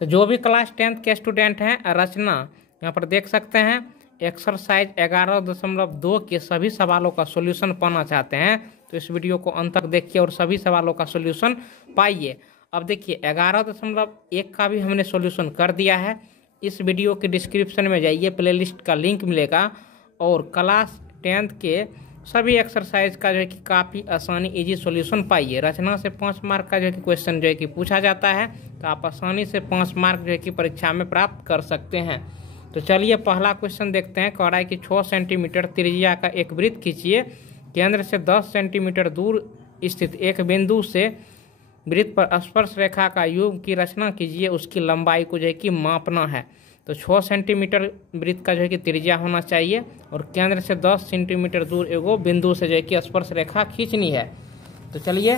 तो जो भी क्लास 10th के स्टूडेंट हैं रचना यहाँ पर देख सकते हैं, एक्सरसाइज 11.2 के सभी सवालों का सॉल्यूशन पाना चाहते हैं तो इस वीडियो को अंत तक देखिए और सभी सवालों का सॉल्यूशन पाइए। अब देखिए 11.1 का भी हमने सॉल्यूशन कर दिया है। इस वीडियो के डिस्क्रिप्शन में जाइए, प्लेलिस्ट का लिंक मिलेगा और क्लास 10th के सभी एक्सरसाइज का जो है कि काफ़ी आसानी इजी सॉल्यूशन पाइए। रचना से 5 मार्क का जो है कि क्वेश्चन जो है कि पूछा जाता है तो आप आसानी से 5 मार्क जो है कि परीक्षा में प्राप्त कर सकते हैं। तो चलिए पहला क्वेश्चन देखते हैं। कह रहा है कि 6 सेंटीमीटर त्रिज्या का एक वृत्त खींचिए, केंद्र से 10 सेंटीमीटर दूर स्थित एक बिंदु से वृत्त पर स्पर्श रेखा का युग्म की रचना कीजिए, उसकी लंबाई को जो है कि मापना है। तो 6 सेंटीमीटर वृत्त का जो है कि त्रिज्या होना चाहिए और केंद्र से 10 सेंटीमीटर दूर एगो बिंदु से जो है कि स्पर्श रेखा खींचनी है। तो चलिए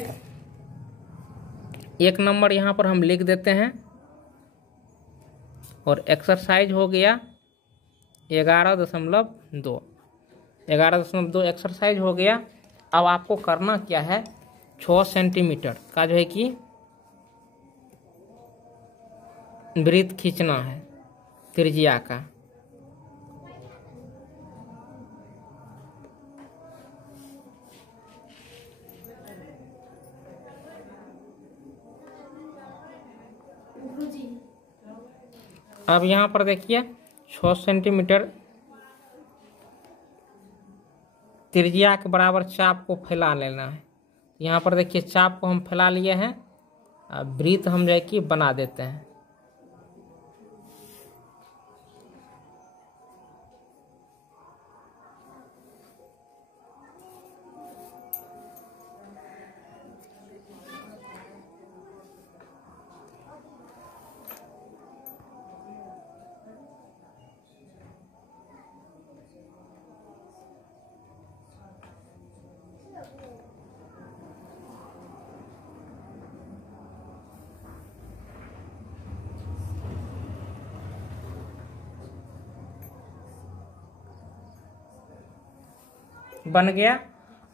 1 नंबर यहाँ पर हम लिख देते हैं और एक्सरसाइज हो गया 11.2 एक्सरसाइज हो गया। अब आपको करना क्या है, 6 सेंटीमीटर का जो है कि वृत्त खींचना है त्रिज्या का। अब यहाँ पर देखिए 6 सेंटीमीटर त्रिज्या के बराबर चाप को फैला लेना है। यहाँ पर देखिए चाप को हम फैला लिए हैं, अब वृत्त हम जो है कि बना देते हैं। बन गया।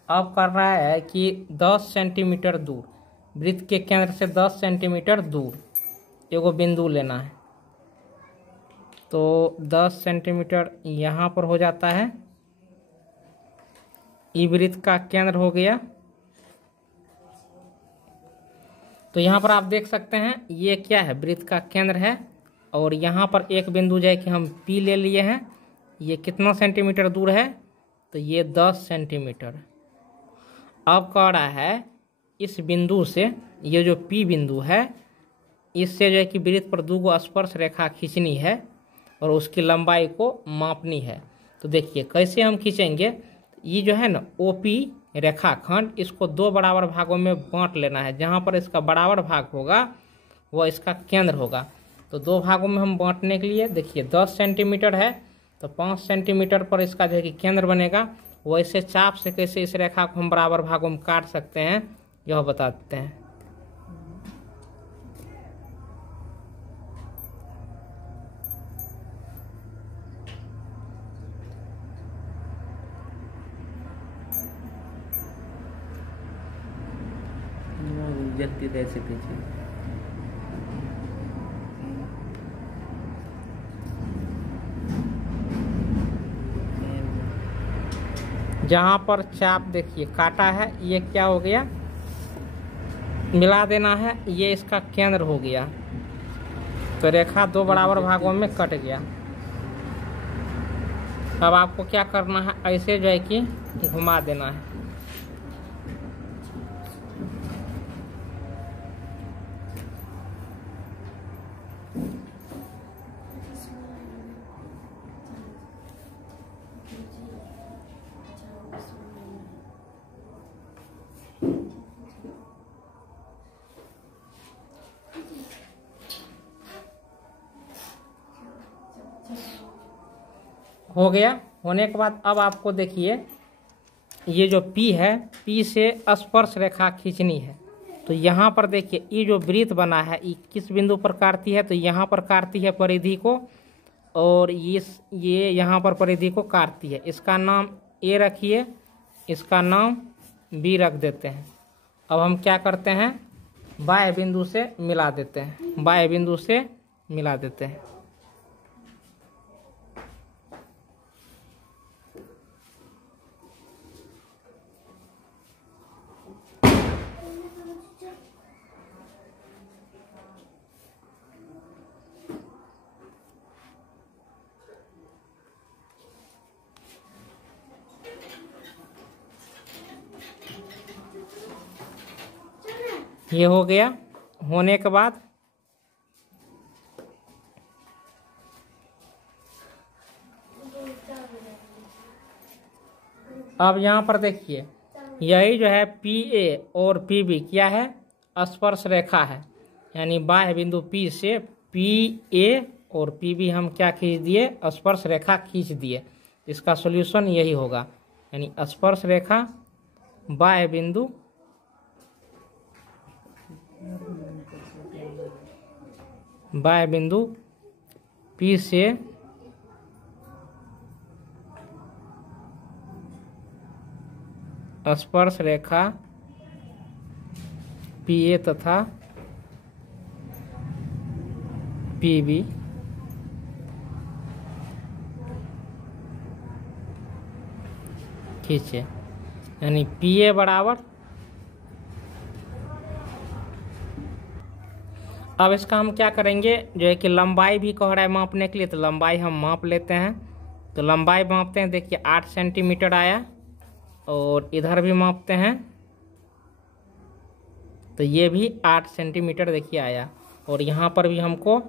अब कर रहा है कि 10 सेंटीमीटर दूर, वृत्त के केंद्र से 10 सेंटीमीटर दूर एगो बिंदु लेना है। तो 10 सेंटीमीटर यहाँ पर हो जाता है, ये वृत्त का केंद्र हो गया। तो यहाँ पर आप देख सकते हैं ये क्या है, वृत्त का केंद्र है और यहाँ पर एक बिंदु जो है कि हम P ले लिए हैं। ये कितना सेंटीमीटर दूर है, तो ये 10 सेंटीमीटर। अब कह रहा है इस बिंदु से, ये जो P बिंदु है, इससे जो है कि वृत्त पर 2 स्पर्श रेखा खींचनी है और उसकी लंबाई को मापनी है। तो देखिए कैसे हम खींचेंगे, ये जो है ना OP रेखाखंड, इसको 2 बराबर भागों में बांट लेना है। जहाँ पर इसका बराबर भाग होगा वह इसका केंद्र होगा। तो 2 भागों में हम बांटने के लिए देखिए 10 सेंटीमीटर है तो 5 सेंटीमीटर पर इसका जो है कि केंद्र बनेगा। वैसे चाप से कैसे इस रेखा को हम बराबर भागों में काट सकते हैं यह बता देते हैं। जल्दी दे सकते हैं। जहाँ पर चाप देखिए काटा है, ये क्या हो गया, मिला देना है, ये इसका केंद्र हो गया। तो रेखा 2 बराबर भागों में कट गया। अब आपको क्या करना है, ऐसे जो है कि घुमा देना है। हो गया। होने के बाद अब आपको देखिए ये जो P है, P से स्पर्श रेखा खींचनी है। तो यहाँ पर देखिए ये जो वृत्त बना है ये किस बिंदु पर काटती है, तो यहाँ पर काटती है परिधि को, और ये यहाँ पर परिधि को काटती है। इसका नाम A रखिए, इसका नाम B रख देते हैं। अब हम क्या करते हैं, बाएं बिंदु से मिला देते हैं, बाएं बिंदु से मिला देते हैं। ये हो गया। होने के बाद अब यहाँ पर देखिए, यही जो है PA और PB क्या है, स्पर्श रेखा है। यानी बाह्य बिंदु P से PA और PB हम क्या खींच दिए, स्पर्श रेखा खींच दिए। इसका सॉल्यूशन यही होगा। यानी स्पर्श रेखा बाह्य बिंदु P से स्पर्श रेखा PA तथा PB खींचे। यानी PA बराबर, अब इसका हम क्या करेंगे, जो है कि लंबाई भी कह रहा है मापने के लिए, तो लंबाई हम माप लेते हैं। तो लंबाई मापते हैं, देखिए 8 सेंटीमीटर आया। और इधर भी मापते हैं, तो ये भी 8 सेंटीमीटर देखिए आया। और यहाँ पर भी हमको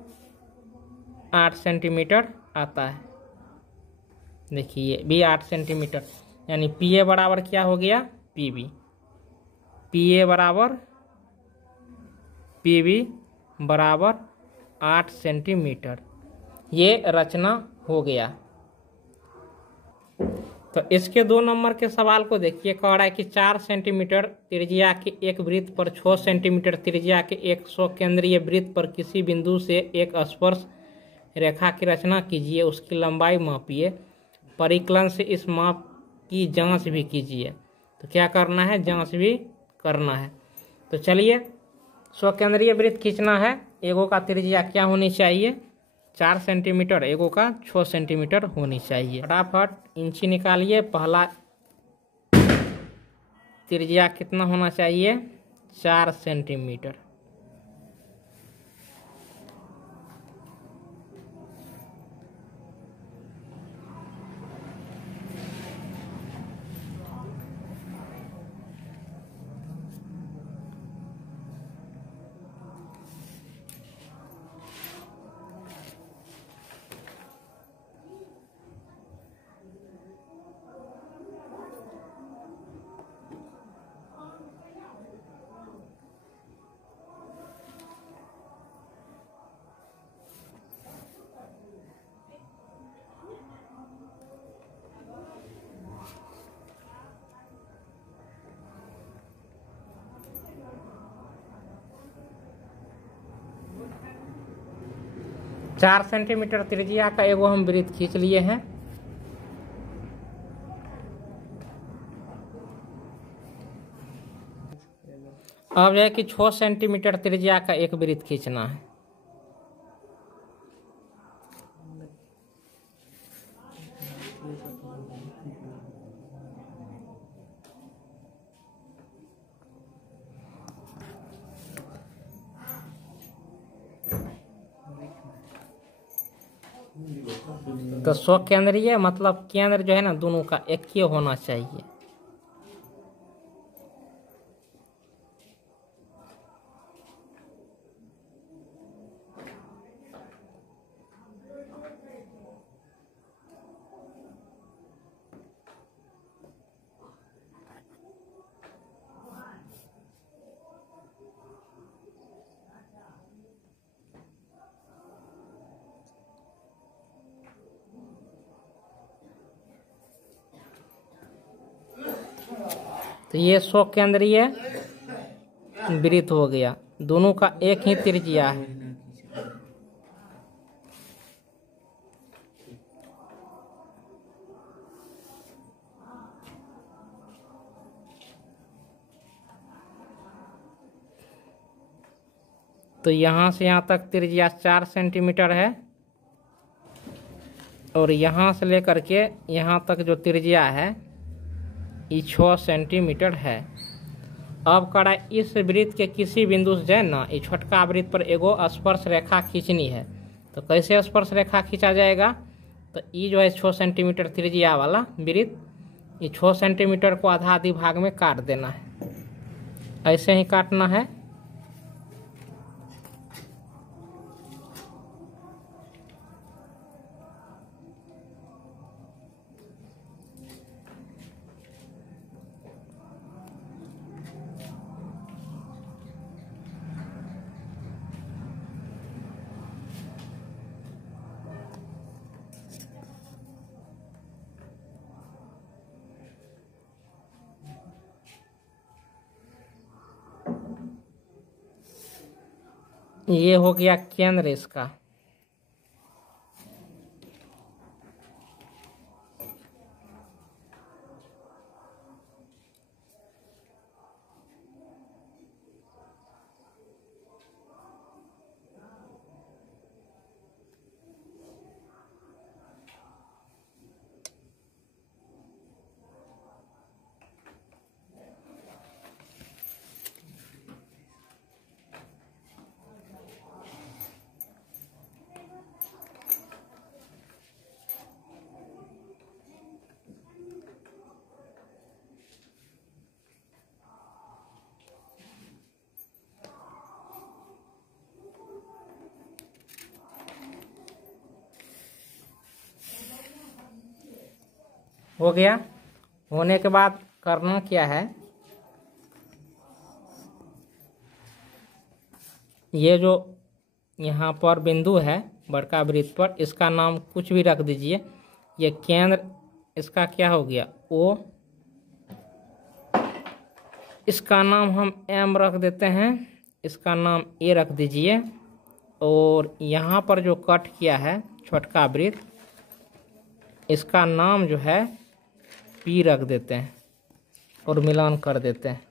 8 सेंटीमीटर आता है। देखिए ये भी 8 सेंटीमीटर। यानी PA बराबर क्या हो गया, PB। PA बराबर PB बराबर 8 सेंटीमीटर। ये रचना हो गया। तो इसके 2 नंबर के सवाल को देखिए, कह रहा है कि 4 सेंटीमीटर त्रिज्या के एक वृत्त पर 6 सेंटीमीटर त्रिज्या के एक स्वकेंद्रीय वृत्त पर किसी बिंदु से एक स्पर्श रेखा की रचना कीजिए, उसकी लंबाई मापिए, परिकलन से इस माप की जांच भी कीजिए। तो क्या करना है, जांच भी करना है। तो चलिए, स्वकेंद्रीय वृत्त खींचना है। एगो का त्रिज्या क्या होनी चाहिए, 4 सेंटीमीटर, एगो का 6 सेंटीमीटर होनी चाहिए। फटाफट इंची निकालिए। पहला त्रिज्या कितना होना चाहिए, 4 सेंटीमीटर। चार सेंटीमीटर त्रिज्या का एगो हम वृत्त खींच लिए हैं। अब जो है कि 6 सेंटीमीटर त्रिज्या का एक वृत्त खींचना है। तो स्वकेंद्रीय मतलब केंद्र जो है ना, दोनों का एक ही होना चाहिए। तो ये स्वकेंद्रीय वृत्त हो गया, दोनों का एक ही त्रिज्या है। तो यहाँ से यहाँ तक त्रिज्या 4 सेंटीमीटर है और यहाँ से लेकर के यहाँ तक जो त्रिज्या है ये 6 सेंटीमीटर है। अब कड़ा इस वृत्त के किसी बिंदु से जाए ना, ये छोटका वृत्त पर एगो स्पर्श रेखा खींचनी है। तो कैसे स्पर्श रेखा खींचा जाएगा? तो ये जो है 6 सेंटीमीटर त्रिज्या वाला वृत्त, ये 6 सेंटीमीटर को आधा आधी भाग में काट देना है। ऐसे ही काटना है। ये हो गया केंद्र इसका। हो गया। होने के बाद करना क्या है, ये जो यहाँ पर बिंदु है बड़का वृत्त पर, इसका नाम कुछ भी रख दीजिए। ये केंद्र इसका क्या हो गया? ओ। इसका नाम हम एम रख देते हैं, इसका नाम ए रख दीजिए। और यहाँ पर जो कट किया है छोटका वृत्त, इसका नाम जो है पी रख देते हैं और मिलान कर देते हैं।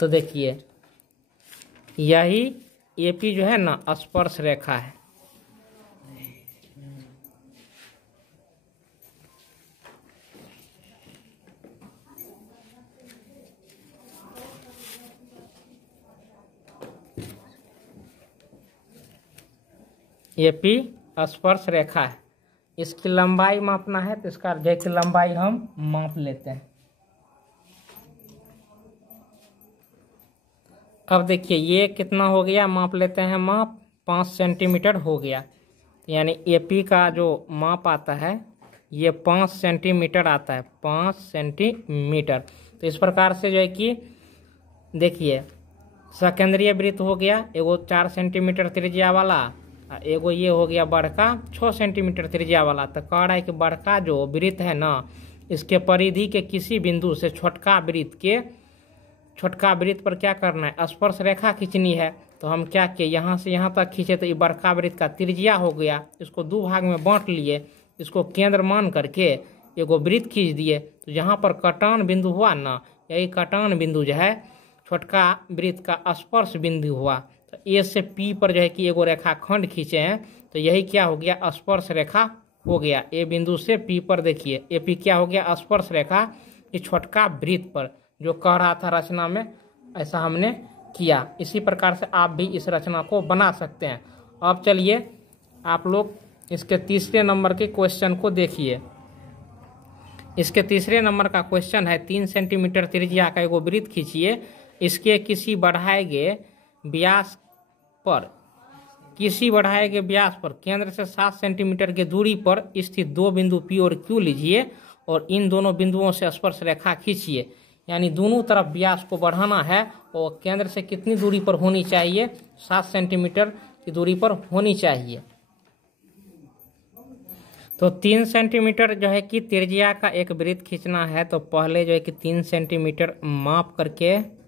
तो देखिए यही एपी जो है ना स्पर्श रेखा है। एपी स्पर्श रेखा है। इसकी लंबाई मापना है तो इसका अर्धे की लंबाई हम माप लेते हैं। अब देखिए ये कितना हो गया, माप लेते हैं। माप 5 सेंटीमीटर हो गया। यानी एपी का जो माप आता है ये 5 सेंटीमीटर आता है, 5 सेंटीमीटर। तो इस प्रकार से जो है कि देखिए सकेंद्रीय वृत्त हो गया एगो 4 सेंटीमीटर त्रिज्या वाला, एगो ये हो गया बड़का 6 सेंटीमीटर त्रिज्या वाला। तो कह रहा है कि बड़का जो वृत्त है ना, इसके परिधि के किसी बिंदु से छोटका वृत्त पर क्या करना है? स्पर्श रेखा खींचनी है। तो हम क्या किए, यहाँ से यहाँ तक खींचे तो ये बड़का वृत्त का त्रिज्या हो गया। इसको 2 भाग में बांट लिए, इसको केंद्र मान करके एगो वृत्त खींच दिए। तो जहाँ पर कटान बिंदु हुआ ना, यही कटान बिंदु जो है छोटका वृत्त का स्पर्श बिंदु हुआ। तो ए से पी पर जो है कि एगो रेखा खंड खींचे हैं, तो यही क्या हो गया? स्पर्श रेखा हो गया। ए बिंदु से पी पर देखिए ए पी क्या हो गया? स्पर्श रेखा। इस छोटका वृत्त पर जो कह रहा था रचना में, ऐसा हमने किया। इसी प्रकार से आप भी इस रचना को बना सकते हैं। अब चलिए आप लोग इसके तीसरे नंबर के क्वेश्चन को देखिए। इसके तीसरे नंबर का क्वेश्चन है 3 सेंटीमीटर त्रिज्या का एगो वृत्त खींचिए। इसके किसी बढ़ाए गए व्यास पर केंद्र से 7 सेंटीमीटर की दूरी पर स्थित 2 बिंदु पी और क्यू लीजिए और इन दोनों बिंदुओं से स्पर्श रेखा खींचिए। यानी दोनों तरफ व्यास को बढ़ाना है और केंद्र से कितनी दूरी पर होनी चाहिए? 7 सेंटीमीटर की दूरी पर होनी चाहिए। तो 3 सेंटीमीटर जो है कि त्रिज्या का एक वृत्त खींचना है। तो पहले जो है कि 3 सेंटीमीटर माप करके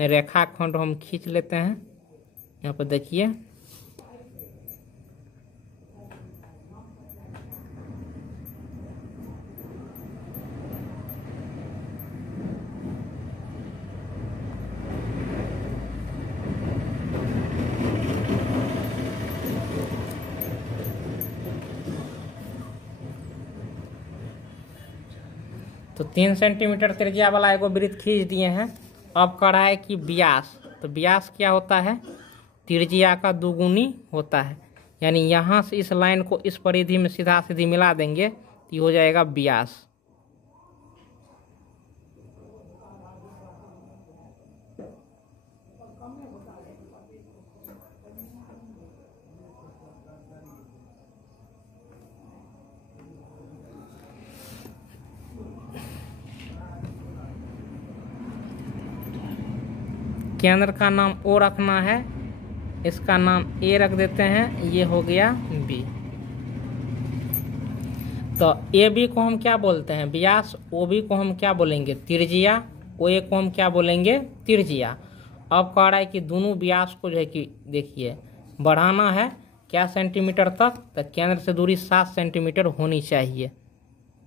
रेखाखंड हम खींच लेते हैं। यहाँ पर देखिए तो 3 सेंटीमीटर त्रिज्या वाला एगो वृत्त खींच दिए हैं। अब कह रहा है कि व्यास, तो व्यास क्या होता है, त्रिज्या का दुगुनी होता है। यानी यहाँ से इस लाइन को इस परिधि में सीधा सीधी मिला देंगे तो ये हो जाएगा व्यास। केंद्र का नाम ओ रखना है, इसका नाम ए रख देते हैं, ये हो गया बी। तो ए बी को हम क्या बोलते हैं, व्यास। ओ बी को हम क्या बोलेंगे, त्रिज्या। ओ ए को हम क्या बोलेंगे, त्रिज्या। अब कह रहा है कि दोनों व्यास को जो है कि देखिए बढ़ाना है क्या सेंटीमीटर तक, तो केंद्र से दूरी 7 सेंटीमीटर होनी चाहिए।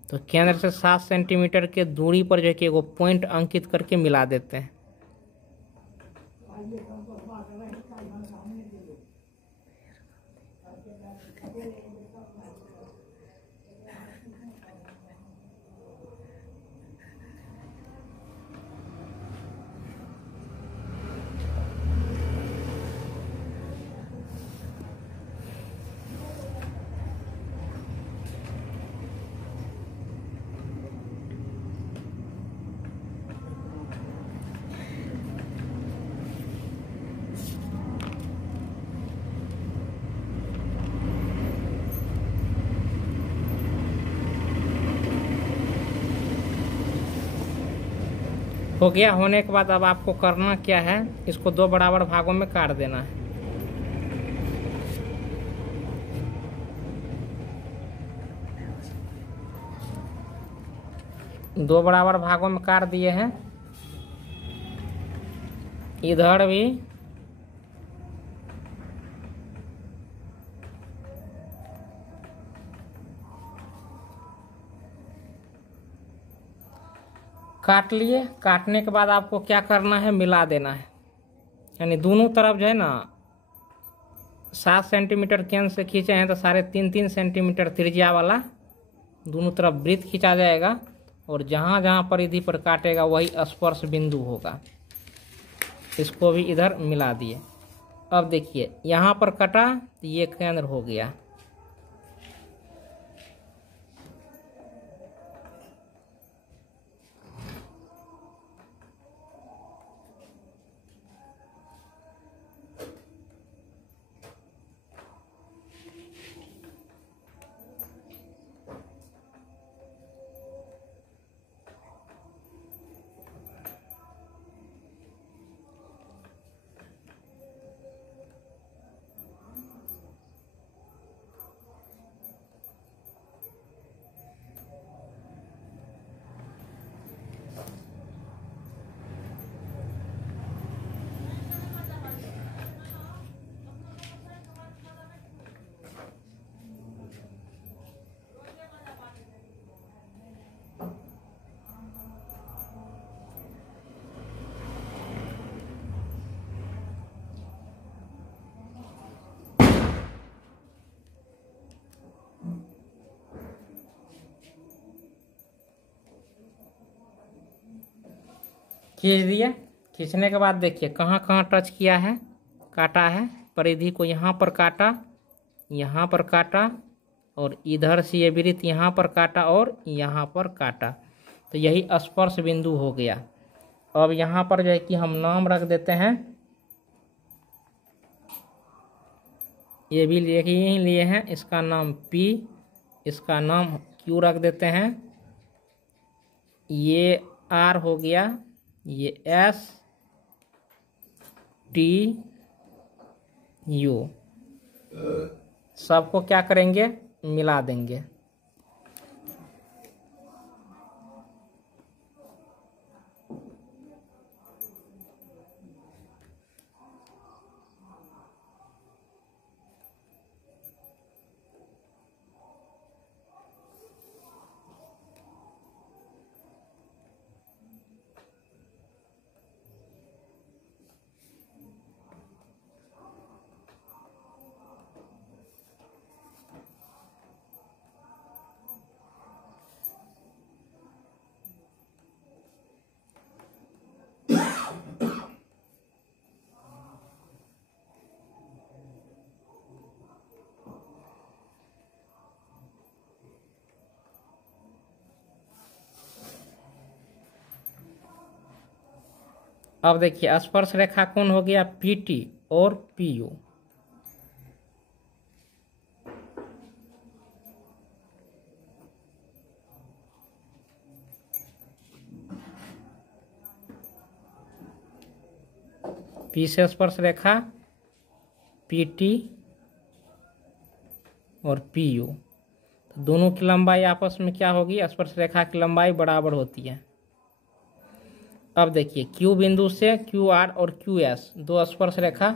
तो केंद्र से 7 सेंटीमीटर के दूरी पर जो है कि एगो पॉइंट अंकित करके मिला देते हैं। हो गया। होने के बाद अब आपको करना क्या है, इसको 2 बराबर भागों में काट देना है। दो बराबर भागों में काट दिए हैं। इधर भी काट लिए। काटने के बाद आपको क्या करना है, मिला देना है। यानी दोनों तरफ जो है ना 7 सेंटीमीटर केंद्र से खींचे हैं तो सारे 3-3 सेंटीमीटर त्रिज्या वाला दोनों तरफ वृत्त खींचा जाएगा, और जहाँ जहाँ परिधि पर काटेगा वही स्पर्श बिंदु होगा। इसको भी इधर मिला दिए। अब देखिए यहाँ पर कटा तो ये केंद्र हो गया। खींच दिए। खींचने के बाद देखिए कहाँ कहाँ टच किया है, काटा है। परिधि को यहाँ पर काटा, यहाँ पर काटा, और इधर से ये वृत्त यहाँ पर काटा और यहाँ पर काटा। तो यही स्पर्श बिंदु हो गया। अब यहाँ पर जो है कि हम नाम रख देते हैं, ये भी यही लिए हैं। इसका नाम P, इसका नाम Q रख देते हैं। ये R हो गया, ये S T U। सबको क्या करेंगे, मिला देंगे। अब देखिए स्पर्श रेखा कौन हो गया, पीटी और पीयू। पी से स्पर्श रेखा पीटी और पीयू, तो दोनों की लंबाई आपस में क्या होगी, स्पर्श रेखा की लंबाई बराबर होती है। अब देखिए क्यू बिंदु से क्यू आर और क्यू एस दो स्पर्श रेखा,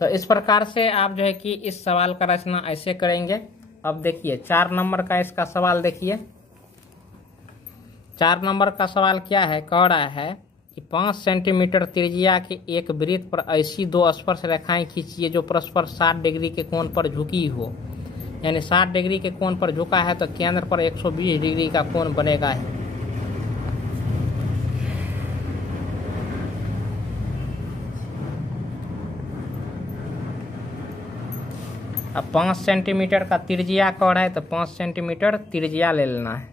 तो इस प्रकार से आप जो है कि इस सवाल का रचना ऐसे करेंगे। अब देखिए 4 नंबर का इसका सवाल देखिए। 4 नंबर का सवाल क्या है, कह रहा है कि 5 सेंटीमीटर त्रिज्या के एक वृत्त पर ऐसी दो स्पर्श रेखाएं खींचिए जो परस्पर 60 डिग्री के कोण पर झुकी हो। यानी 60 डिग्री के कोण पर झुका है तो केंद्र पर 120 डिग्री का कोण बनेगा। अब 5 सेंटीमीटर का त्रिज्या कह रहा है तो 5 सेंटीमीटर त्रिज्या ले लेना है।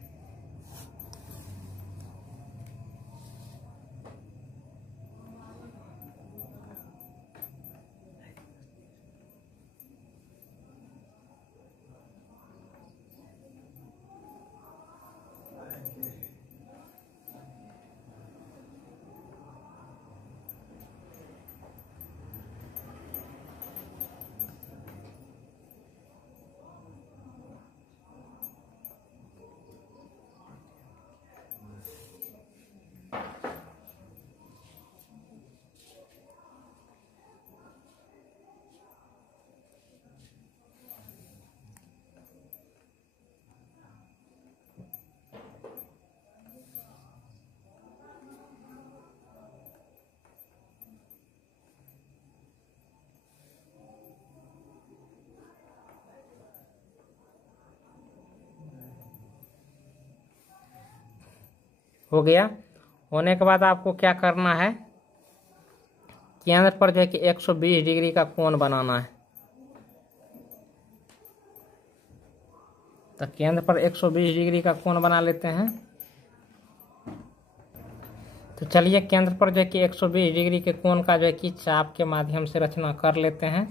हो गया। होने के बाद आपको क्या करना है, केंद्र पर जो है कि 120 डिग्री का कोण बनाना है। तो केंद्र पर 120 डिग्री का कोण बना लेते हैं। तो चलिए केंद्र पर जो है कि 120 डिग्री के कोण का जो है कि चाप के माध्यम से रचना कर लेते हैं।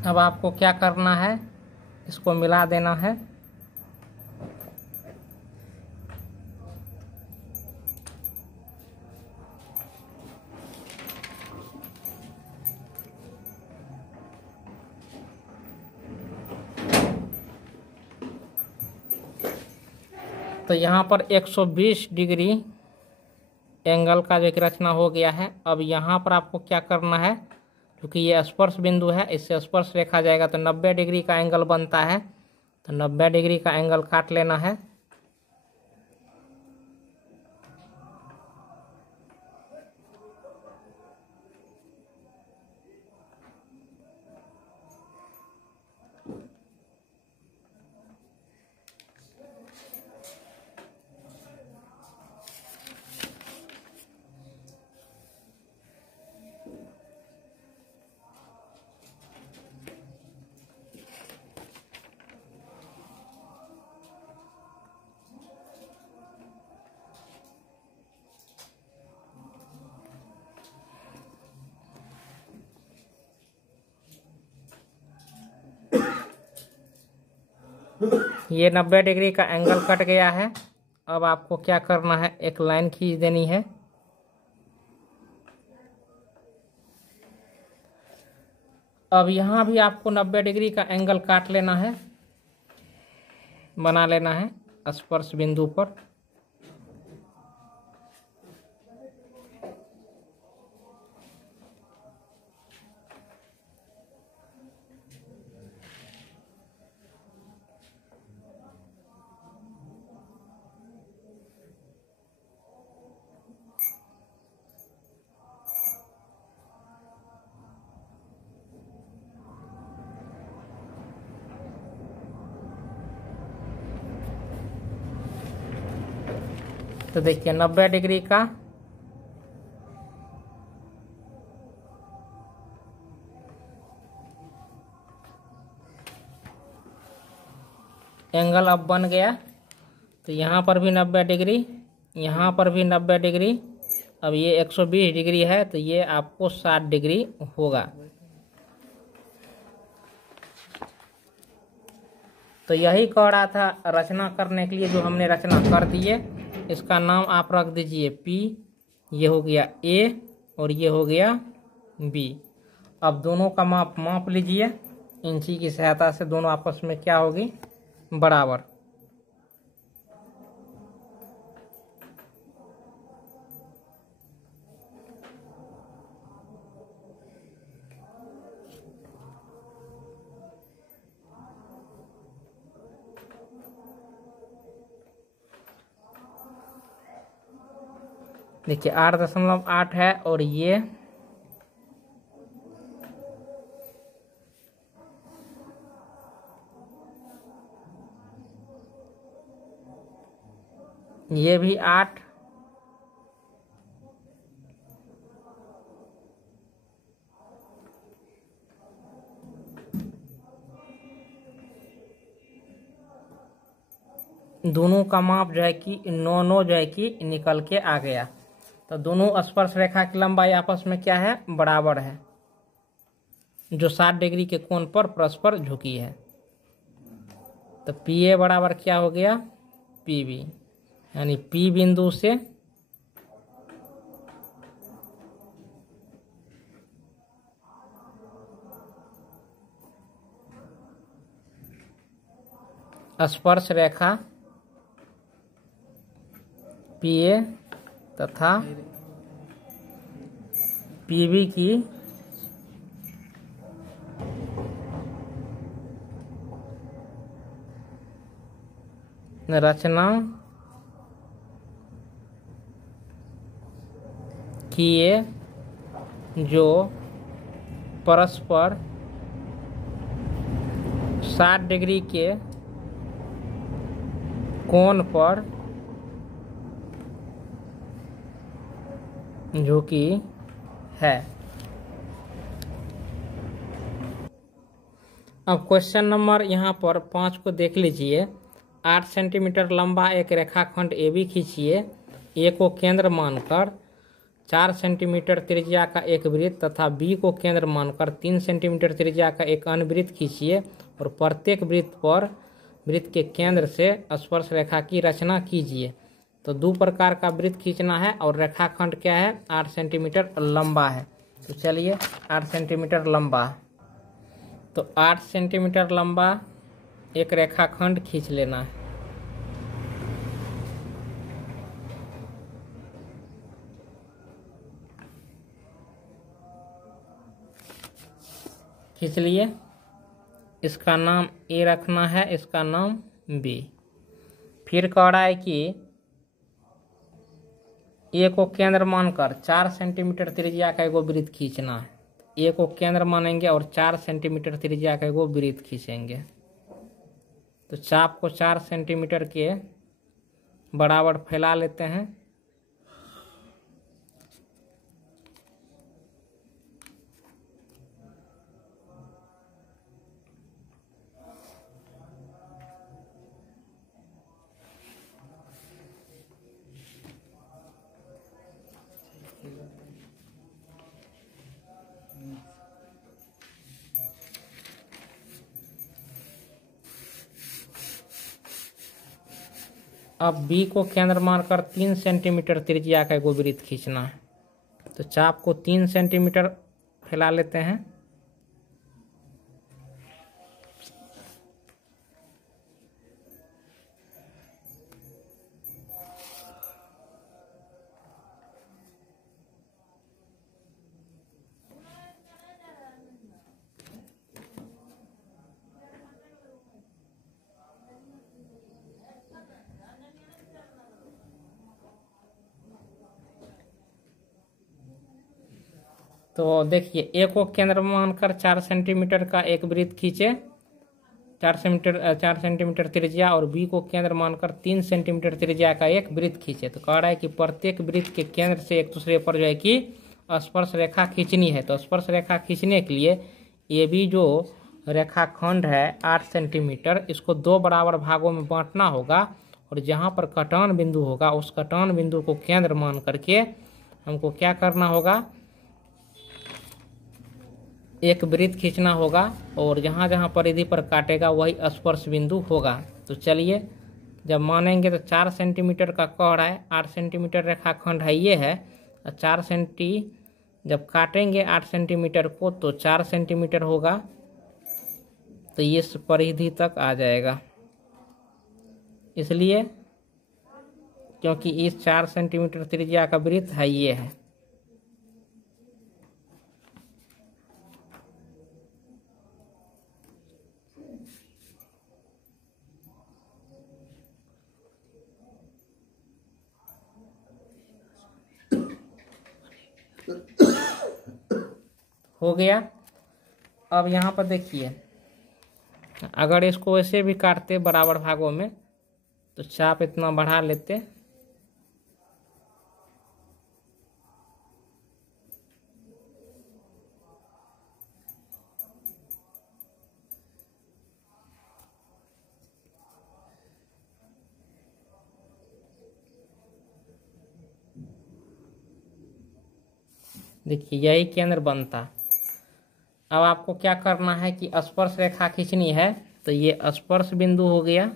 अब आपको क्या करना है, इसको मिला देना है। तो यहाँ पर 120 डिग्री एंगल का जो रचना हो गया है। अब यहाँ पर आपको क्या करना है, क्योंकि ये स्पर्श बिंदु है, इससे स्पर्श रेखा जाएगा तो 90 डिग्री का एंगल बनता है। तो 90 डिग्री का एंगल काट लेना है। ये 90 डिग्री का एंगल कट गया है। अब आपको क्या करना है, एक लाइन खींच देनी है। अब यहाँ भी आपको 90 डिग्री का एंगल काट लेना है, बना लेना है स्पर्श बिंदु पर। तो देखिए 90 डिग्री का एंगल अब बन गया। तो यहाँ पर भी 90 डिग्री, यहाँ पर भी 90 डिग्री। अब ये 120 डिग्री है, तो ये आपको 60 डिग्री होगा। तो यही कह रहा था रचना करने के लिए, जो हमने रचना कर दिए। इसका नाम आप रख दीजिए P, ये हो गया A और ये हो गया B। अब दोनों का माप लीजिए इंची की सहायता से, दोनों आपस में क्या होगी, बराबर। देखिए 8.8 है और ये भी 8। दोनों का माप जो है कि 9 जो है कि निकल के आ गया। तो दोनों स्पर्श रेखा की लंबाई आपस में क्या है, बराबर है, जो 60 डिग्री के कोण पर परस्पर झुकी है। तो PA बराबर क्या हो गया, PB, यानी P बिंदु से स्पर्श रेखा PA तथा PB की रचना किए, जो परस्पर 60 डिग्री के कोण पर झुकी है। अब क्वेश्चन नंबर यहाँ पर 5 को देख लीजिए। 8 सेंटीमीटर लंबा एक रेखाखंड AB खींचिए। A को केंद्र मानकर 4 सेंटीमीटर त्रिज्या का एक वृत्त तथा B को केंद्र मानकर 3 सेंटीमीटर त्रिज्या का एक अन्य वृत्त खींचिए और प्रत्येक वृत्त पर वृत्त के केंद्र से स्पर्श रेखा की रचना कीजिए। तो 2 प्रकार का वृत्त खींचना है और रेखाखंड क्या है, 8 सेंटीमीटर लंबा है। तो चलिए 8 सेंटीमीटर लंबा, तो 8 सेंटीमीटर लंबा एक रेखाखंड खींच लेना है। खींच लिए। इसका नाम A रखना है, इसका नाम B। फिर कह रहा है कि A को केंद्र मानकर 4 सेंटीमीटर त्रिज्या का एगो वृत्त खींचना है। A को केंद्र मानेंगे और 4 सेंटीमीटर त्रिज्या का एगो वृत्त खींचेंगे। तो चाप को 4 सेंटीमीटर के बराबर फैला लेते हैं। अब B को केंद्र मानकर 3 सेंटीमीटर त्रिज्या का एगो वृत्त खींचना है। तो चाप को 3 सेंटीमीटर फैला लेते हैं। तो देखिए ए को केंद्र मानकर 4 सेंटीमीटर का एक वृत्त खींचे, 4 सेंटीमीटर त्रिज्या, और बी को केंद्र मानकर 3 सेंटीमीटर त्रिज्या का एक वृत्त खींचे। तो कह रहा है कि प्रत्येक वृत्त के केंद्र से एक दूसरे पर जो है कि स्पर्श रेखा खींचनी है। तो स्पर्श रेखा खींचने के लिए ये भी जो रेखाखंड है 8 सेंटीमीटर, इसको 2 बराबर भागों में बांटना होगा, और जहाँ पर कटान बिंदु होगा उस कटान बिंदु को केंद्र मान करके हमको क्या करना होगा, एक वृत्त खींचना होगा, और जहाँ जहाँ परिधि पर काटेगा वही स्पर्श बिंदु होगा। तो चलिए जब मानेंगे तो 4 सेंटीमीटर का कह रहा है, 8 सेंटीमीटर रेखाखंड है ये है, 4 सेंटी जब काटेंगे 8 सेंटीमीटर को तो 4 सेंटीमीटर होगा, तो ये इस परिधि तक आ जाएगा, इसलिए क्योंकि इस 4 सेंटीमीटर त्रिज्या का वृत्त है ये है। हो गया। अब यहाँ पर देखिए, अगर इसको ऐसे भी काटते बराबर भागों में तो चाप इतना बढ़ा लेते, देखिए यही केंद्र बनता। अब आपको क्या करना है कि स्पर्श रेखा खींचनी है, तो ये स्पर्श बिंदु हो गया,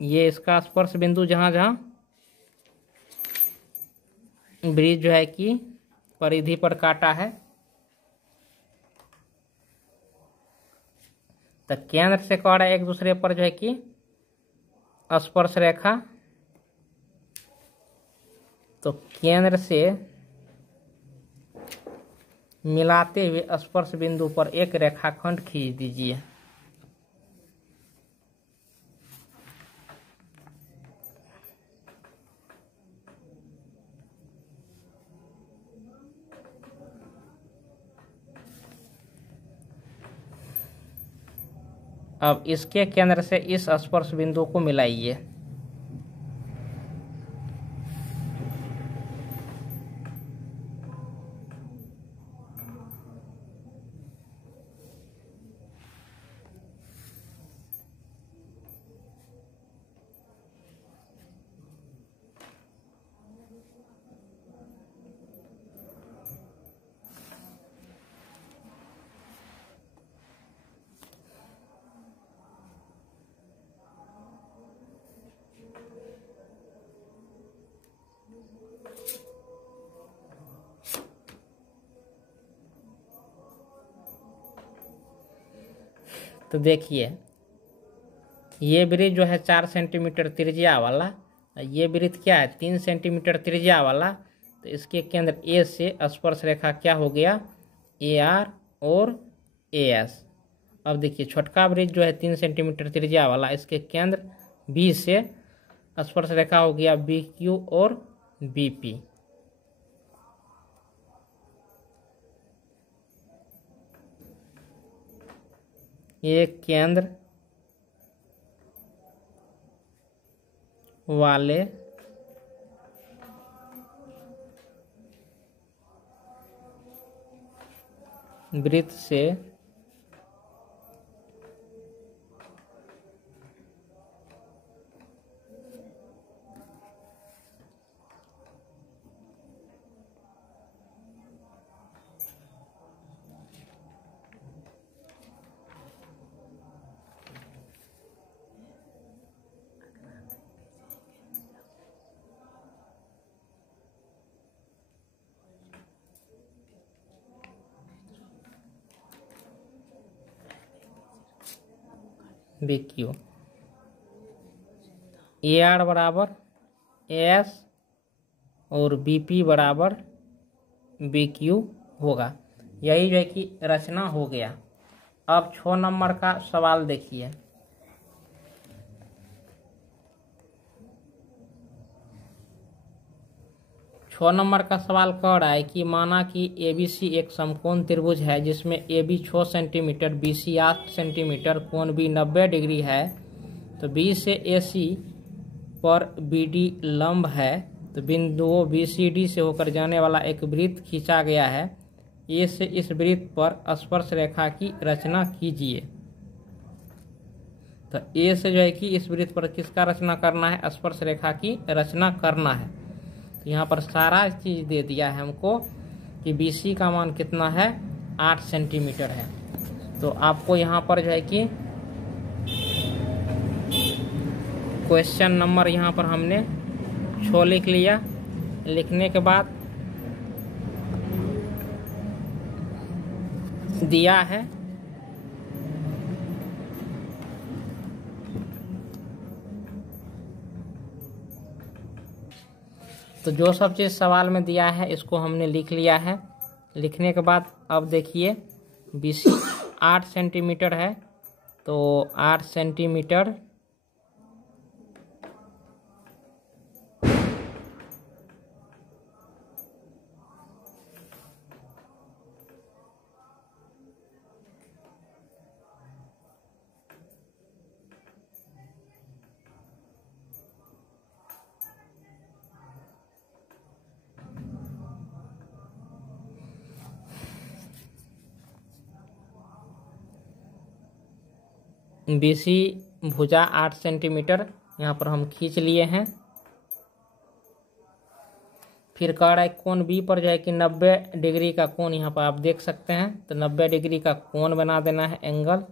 ये इसका स्पर्श बिंदु जहाँ जहाँ वृत्त जो है कि परिधि पर काटा है, तो केंद्र से कह रहा है एक दूसरे पर जो है कि स्पर्श रेखा, तो केंद्र से मिलाते हुए स्पर्श बिंदु पर एक रेखाखंड खींच दीजिए। अब इसके केंद्र से इस स्पर्श बिंदु को मिलाइए। तो देखिए ये वृत्त जो है 4 सेंटीमीटर त्रिज्या वाला, ये वृत्त क्या है 3 सेंटीमीटर त्रिज्या वाला, तो इसके केंद्र ए से स्पर्श रेखा क्या हो गया, ए आर और ए एस। अब देखिए छोटका वृत्त जो है 3 सेंटीमीटर त्रिज्या वाला, इसके केंद्र बी से स्पर्श रेखा हो गया बी क्यू और बी पी। ये केंद्र वाले वृत्त से बी क्यू, ए आर बराबर ए एस और बी पी बराबर बी क्यू होगा। यही जो है कि रचना हो गया। अब 6 नंबर का सवाल देखिए। 6 नंबर का सवाल कह रहा है कि माना कि ABC एक समकोण त्रिभुज है जिसमें AB 6 सेंटीमीटर, BC 8 सेंटीमीटर, कोण B 90 डिग्री है। तो B से AC पर BD लंब है। तो बिंदुओं BCD से होकर जाने वाला एक वृत्त खींचा गया है। A से इस वृत्त पर स्पर्श रेखा की रचना कीजिए। तो A से जो है कि इस वृत्त पर किसका रचना करना है? स्पर्श रेखा की रचना करना है। तो यहाँ पर सारा चीज दे दिया है हमको कि BC का मान कितना है? 8 सेंटीमीटर है। तो आपको यहाँ पर जो है कि क्वेश्चन नंबर यहाँ पर हमने 6 लिख लिया। लिखने के बाद दिया है तो जो सब चीज़ सवाल में दिया है इसको हमने लिख लिया है। लिखने के बाद अब देखिए BC 8 सेंटीमीटर है। तो 8 सेंटीमीटर BC भुजा 8 सेंटीमीटर यहाँ पर हम खींच लिए हैं। फिर कह रहा है कोण B पर जो है कि 90 डिग्री का कोण यहाँ पर आप देख सकते हैं। तो 90 डिग्री का कोण बना देना है, एंगल।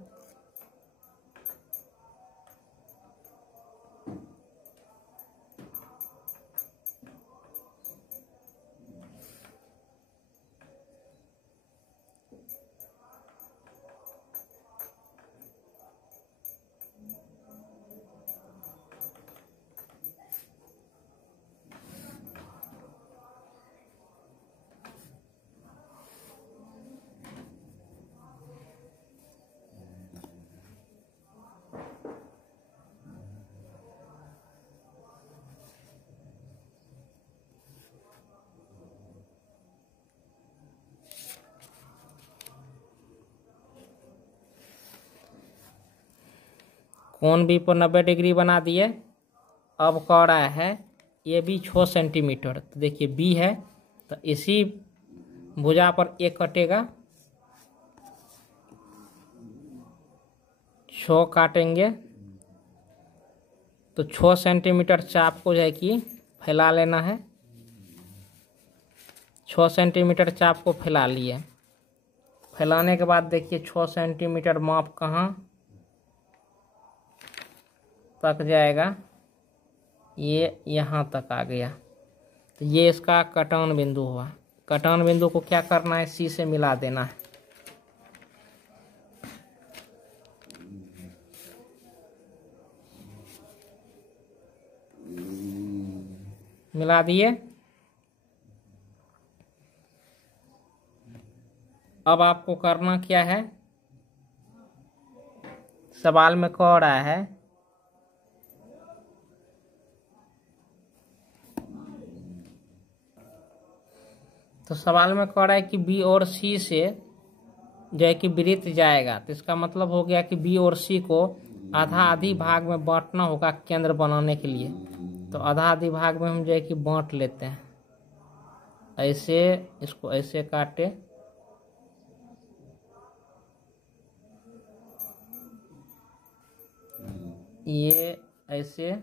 कोण B पर 90 डिग्री बना दिए। अब कह रहा है AB 6 सेंटीमीटर। तो देखिए B है तो इसी भुजा पर एक कटेगा, 6 काटेंगे। तो 6 सेंटीमीटर चाप को जो है कि फैला लेना है। 6 सेंटीमीटर चाप को फैला लिए। फैलाने के बाद देखिए 6 सेंटीमीटर माप कहाँ तक जाएगा? ये यहाँ तक आ गया। तो ये इसका कटान बिंदु हुआ। कटान बिंदु को क्या करना है? C से मिला देना है। मिला दिए। अब आपको करना क्या है? सवाल में कह रहा है तो सवाल में कह रहा है कि B और C से जो है कि वृत्त जाएगा। तो इसका मतलब हो गया कि B और C को आधा आधी भाग में बांटना होगा केंद्र बनाने के लिए। तो आधा आधी भाग में हम जो है कि बांट लेते हैं। ऐसे इसको ऐसे काटे, ये ऐसे,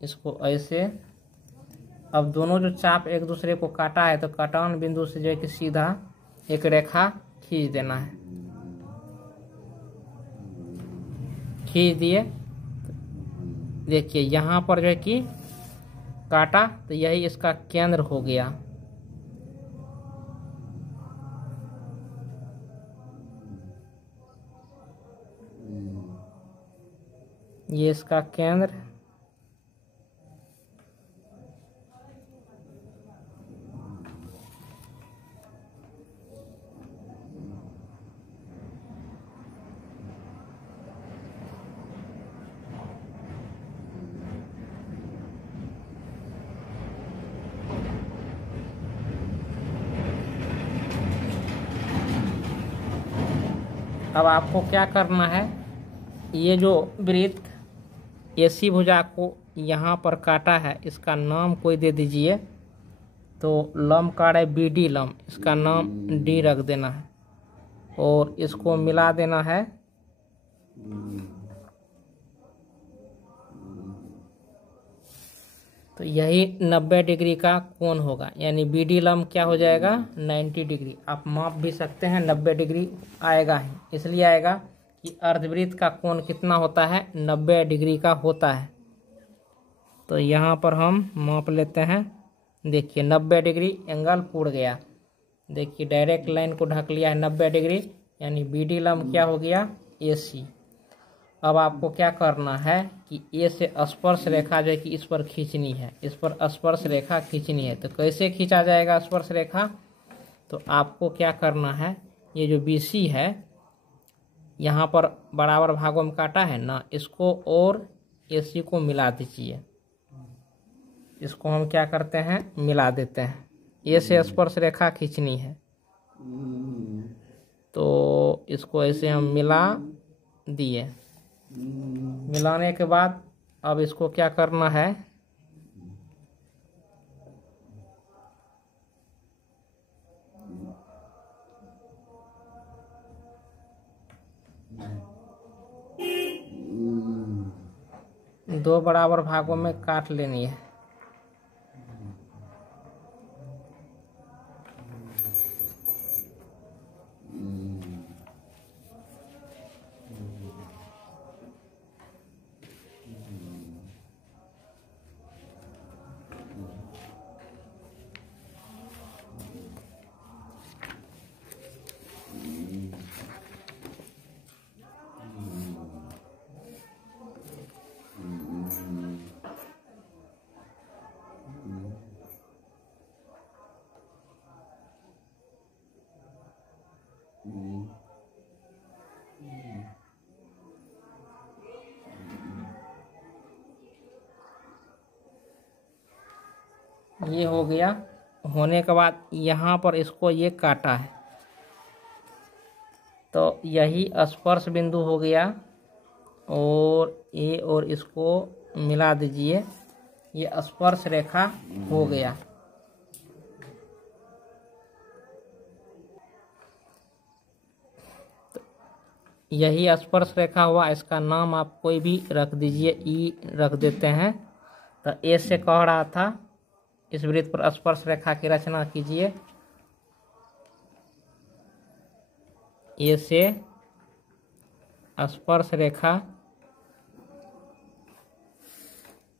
इसको ऐसे। अब दोनों जो चाप एक दूसरे को काटा है तो कटान बिंदु से जो है कि सीधा एक रेखा खींच देना है। खींच दिए। देखिए यहाँ पर जो है कि काटा तो यही इसका केंद्र हो गया। ये इसका केंद्र। अब आपको क्या करना है, ये जो वृत्त एसी भुजा को यहाँ पर काटा है, इसका नाम कोई दे दीजिए। तो लंब काट है BD लंब, इसका नाम D रख देना है और इसको मिला देना है। तो यही 90 डिग्री का कोण होगा, यानी BD लंब क्या हो जाएगा 90 डिग्री। आप माप भी सकते हैं, 90 डिग्री आएगा ही, इसलिए आएगा कि अर्धवृत्त का कोण कितना होता है 90 डिग्री का होता है। तो यहाँ पर हम माप लेते हैं। देखिए 90 डिग्री एंगल पूड़ गया। देखिए डायरेक्ट लाइन को ढक लिया है 90 डिग्री, यानी BD लंब क्या हो गया AC। अब आपको क्या करना है कि A से स्पर्श रेखा जो है कि इस पर खींचनी है, इस पर स्पर्श रेखा खींचनी है। तो कैसे खींचा जाएगा स्पर्श रेखा? तो आपको क्या करना है, ये जो BC है यहाँ पर बराबर भागों में काटा है ना, इसको और AC को मिला दीजिए। इसको हम क्या करते हैं, मिला देते हैं। A से स्पर्श रेखा खींचनी है, तो इसको ऐसे हम मिला दिए। मिलाने के बाद अब इसको क्या करना है, दो बराबर भागों में काट लेनी है। ये हो गया। होने के बाद यहाँ पर इसको ये काटा है, तो यही स्पर्श बिंदु हो गया और ये और इसको मिला दीजिए, ये स्पर्श रेखा हो गया। तो यही स्पर्श रेखा हुआ, इसका नाम आप कोई भी रख दीजिए, E रख देते हैं। तो A से कह रहा था इस वृत्त पर स्पर्श रेखा की रचना कीजिए। A से स्पर्श रेखा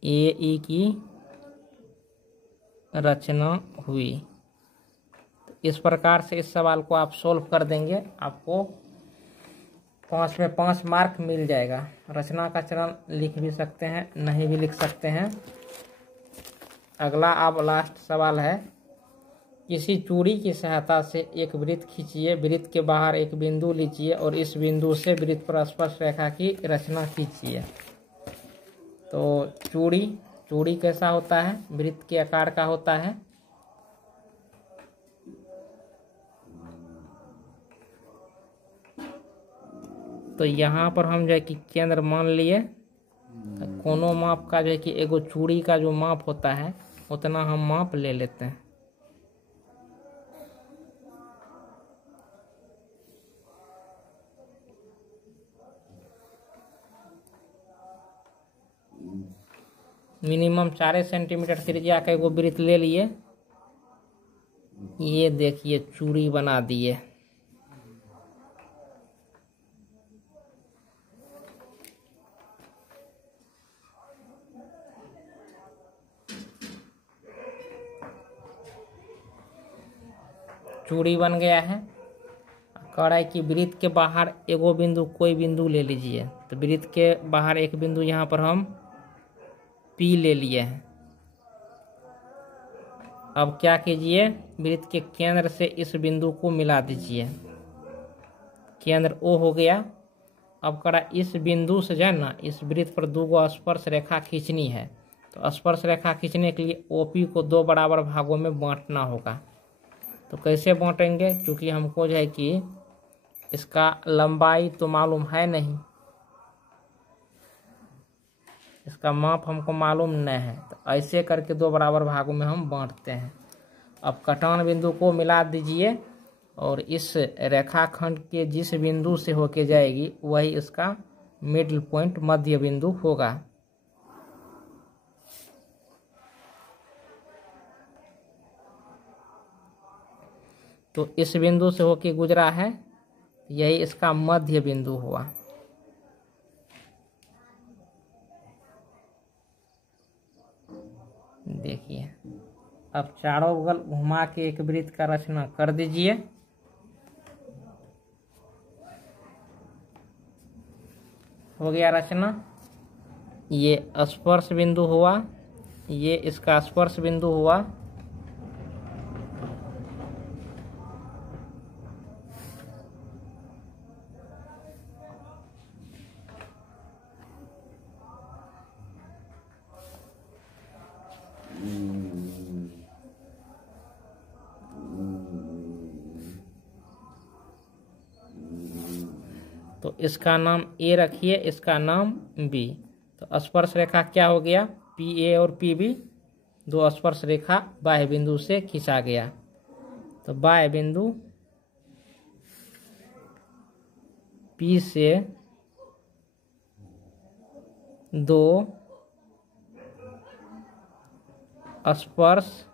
AE की रचना हुई। इस प्रकार से इस सवाल को आप सोल्व कर देंगे, आपको 5 में 5 मार्क मिल जाएगा। रचना का चरण लिख भी सकते हैं, नहीं भी लिख सकते हैं। अगला अब लास्ट सवाल है, किसी चूड़ी की सहायता से एक वृत्त खींचिए, वृत्त के बाहर एक बिंदु लीजिए और इस बिंदु से वृत्त पर स्पर्श रेखा की रचना कीजिए। तो चूड़ी कैसा होता है, वृत्त के आकार का होता है। तो यहाँ पर हम जो है कि केंद्र मान लिए, कोनों माप का जो है कि एगो चूड़ी का जो माप होता है उतना हम माप ले लेते हैं। मिनिमम 4 सेंटीमीटर त्रिज्या का एगो वृत्त ले लिए। ये देखिए चूड़ी बना दिए। चूड़ी बन गया है। कह रहा है कि वृत्त के बाहर एगो बिंदु, कोई बिंदु ले लीजिए। तो वृत्त के बाहर एक बिंदु यहाँ पर हम P ले लिए हैं। अब क्या कीजिए, वृत्त के केंद्र से इस बिंदु को मिला दीजिए। केंद्र O हो गया। अब कह रहा इस बिंदु से जो है ना, इस वृत्त पर 2 स्पर्श रेखा खींचनी है। तो स्पर्श रेखा खींचने के लिए OP को 2 बराबर भागों में बांटना होगा। तो कैसे बांटेंगे, क्योंकि हमको जो है कि इसका लंबाई तो मालूम है नहीं, इसका माप हमको मालूम नहीं है, तो ऐसे करके दो बराबर भागों में हम बांटते हैं। अब कटान बिंदु को मिला दीजिए और इस रेखाखंड के जिस बिंदु से होके जाएगी वही इसका मिडिल पॉइंट मध्य बिंदु होगा। तो इस बिंदु से होके गुजरा है, यही इसका मध्य बिंदु हुआ। देखिए, अब चारों बगल घुमा के एक वृत्त का रचना कर दीजिए। हो गया रचना। ये स्पर्श बिंदु हुआ, ये इसका स्पर्श बिंदु हुआ। तो इसका नाम ए रखिए, इसका नाम बी। तो स्पर्श रेखा क्या हो गया, पी ए और पी बी, दो स्पर्श रेखा बाह्य बिंदु से खींचा गया। तो बाह्य बिंदु पी से दो स्पर्श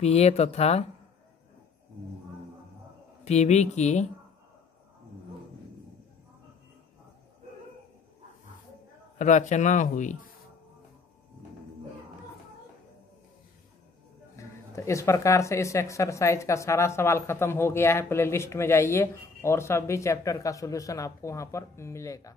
पीए तथा पीबी की रचना हुई। तो इस प्रकार से इस एक्सरसाइज का सारा सवाल खत्म हो गया है। प्लेलिस्ट में जाइए और सभी चैप्टर का सॉल्यूशन आपको वहां पर मिलेगा।